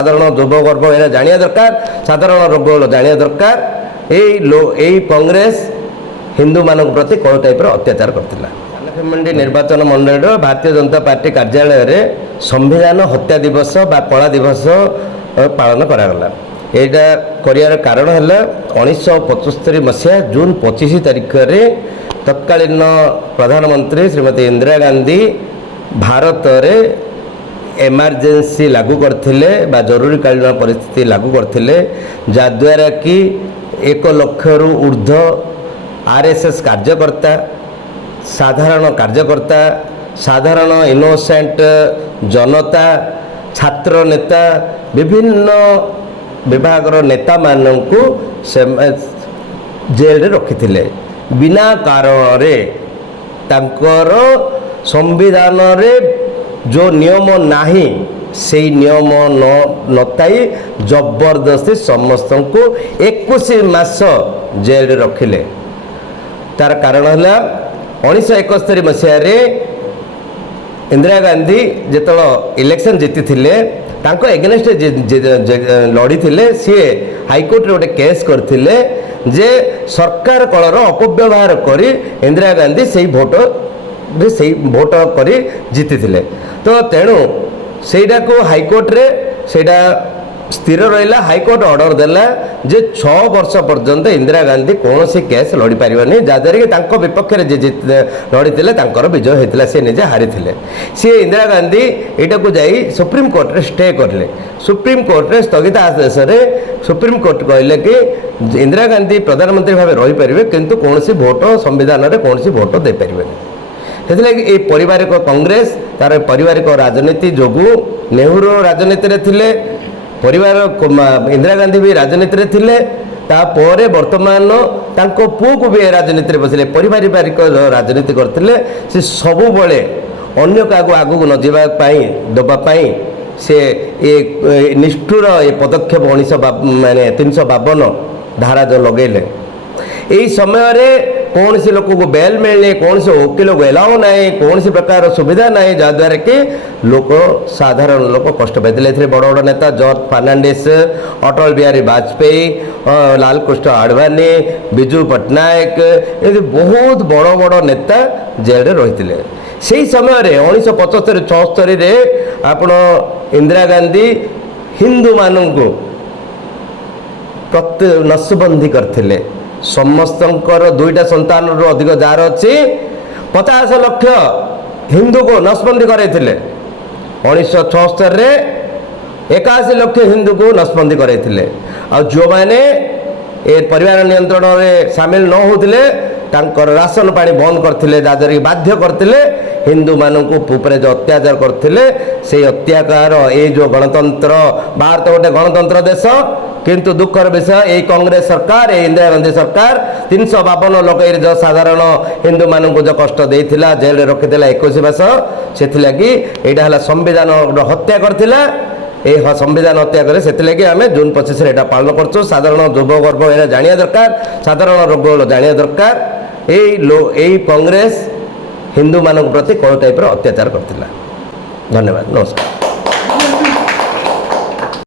साधारण যুবগর্ভ এরা জানিয়া দরকার সাধারণ রোগ জানিয়া দরকার এই कांग्रेस हिंदू मान प्रति कौ टाइप अत्याचार करथिला। कानफिमंडी निर्वाचन मंडल भारतीय जनता पार्टी कार्यालय रे संविधान हत्या दिवस बा कला दिवस पालन करागला। एटा करियार कारण है 1975 मसीहा जून 25 तारीख रे तत्कालीन प्रधानमंत्री श्रीमती इंदिरा गांधी भारत रे एमरजेंसी लागू करथिले बा जरूरीकालीन परिस्थिति लागू करथिले जद्वारा कि 1 लाख रु ऊर्ध्व आरएसएस कार्यकर्ता साधारण इनोसेंट जनता छात्र नेता विभिन्न विभाग नेता मानू जेल रखी बिना कारण रे तांकर संविधान रे जो नियम नाही से नियम नताई जबरदस्ती समस्त को 21 मास जेल रखिले। तार कारण है 1971 मसीह इंदिरा गांधी जो इलेक्शन जीति थे तांको एगेनेस्ट लड़ी थे सी हाईकोर्ट रे गोटे केस करथिले जे सरकार कलर अपव्यवहार करी इंदिरा गांधी से भोट करी जीति थे। तो तेणु सेटा को हाईकोर्ट रे सेटा स्थिर रहा। हाईकोर्ट ऑर्डर देला जे 6 वर्ष पर्यंत इंदिरा गांधी कौन सी केस लड़ी पारिबनी जहाँद्वारा कि तांको विपक्ष रे जे लड़ी थे तांकर विजय होता से निजे हारी थे। सी इंदिरा गांधी एटा को जाई सुप्रीम कोर्ट रे स्टे करले। सुप्रीम कोर्ट रे स्थगित आदेश रे सुप्रीम कोर्ट कहले कि इंदिरा गांधी प्रधानमंत्री भाव रही पारिबे किंतु कौन सी भोट संविधान रे कौन सी भोट दे पारिबेनी। ସେଥିଲାଗି ଏ ପରିବାରିକ କଂଗ୍ରେସ ତାର ପାରିବାରିକ ରାଜନୀତି ଯୋଗୁଁ ନେହେରୁ ରାଜନୀତିରେ ଥିଲେ, ପରିବାର ଇନ୍ଦିରା ଗାନ୍ଧୀ ବି ରାଜନୀତିରେ ଥିଲେ, ତାପରେ ବର୍ତ୍ତମାନ ତାଙ୍କ ପୁଅକୁ ବି ଏ ରାଜନୀତିରେ ବସିଲେ, ପରିବାରିକ ରାଜନୀତି କରିଥିଲେ। ସେ ସବୁବେଳେ ଅନ୍ୟ କାହାକୁ ଆଗକୁ ନ ଯିବା ପାଇଁ ଦେବା ପାଇଁ ସେ ଏ ନିଷ୍ଠୁର ଏ ପଦକ୍ଷେପ 352 ଧାରା जो ଲଗେଇଲେ। यही समय कौन सी लोक को बेल मिलने कौन से वकिल को एलाउ ना कौन सी प्रकार सुविधा ना जहाँद्वारा कि लोक साधारण लोक कष्ट पाते। बड़ बड़ नेता जॉर्ज फर्नांडिस, अटल बिहारी वाजपेयी, लालकृष्ण आडवाणी, बिजू पट्टनायक ये बहुत बड़ बड़ नेता जेल रही थे। से समय 1975-76 आपण इंदिरा गांधी हिंदू मानू प्रति नसबंदी करथिले। समस्तंकर 2टा संतान रो अधिक जार अच्छी 50 लाख हिंदू को नसबंदी करे। 1976 रे 81 लाख हिंदू को नसबंदी करे। जो मैंने ए परिवार नियंत्रण रे सामिल न होते तांकर राशन पानी बंद करथिले जहाँद्वारा बाध्य करथिले हिंदू मानू ऊपर जो अत्याचार करथिले से अत्याचार ये जो गणतंत्र भारत गोटे गणतंत्र देश किंतु दुखर विषय यही कांग्रेस सरकार इंदिरा गांधी सरकार 352 लोक जो साधारण हिंदू मानू जो कष्ट देता जेल रखी 21 मास से यहाँ संविधान हत्या करथिला। ए संविधान हत्या करे से आम जून 25 एटा पालन करछो। साधारण युवगर्भ एरा जानिया दरकार साधारण रोग जानिया दरकार यही कांग्रेस हिंदू मान प्रति कौ टाइप अत्याचार करथिला। धन्यवाद, नमस्कार।